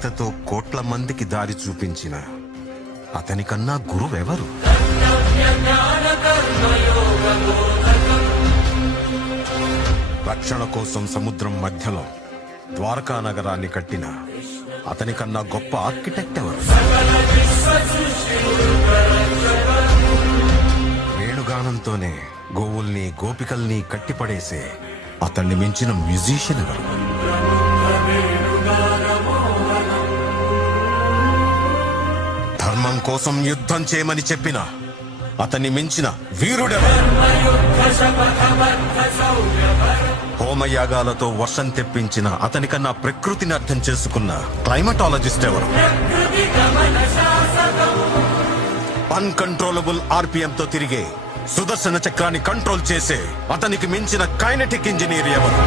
గీతతో కోట్ల మందికి దారి చూపించిన అతనికన్నా గురువెవరు? రక్షణ కోసం సముద్రం మధ్యలో ద్వారకా నగరాన్ని కట్టిన అతనికన్నా గొప్ప ఆర్కిటెక్ట్ ఎవరు? వేణుగానంతోనే గోవుల్ని గోపికల్ని కట్టిపడేసే అతన్ని మించిన మ్యూజిషియన్ ఎవరు? ధర్మం కోసం యుద్ధం చేయమని చెప్పిన అతన్ని మించిన వీరుడెవరు? హోమయాగాలతో వర్షం తెప్పించిన అతనికన్నా ప్రకృతిని అర్థం చేసుకున్న క్లైమటాలజిస్ట్ ఎవరు? అన్కంట్రోలబుల్ ఆర్పిఎం తో తిరిగే సుదర్శన చక్రాన్ని కంట్రోల్ చేసే అతనికి మించిన కైనెటిక్ ఇంజనీర్ ఎవరు?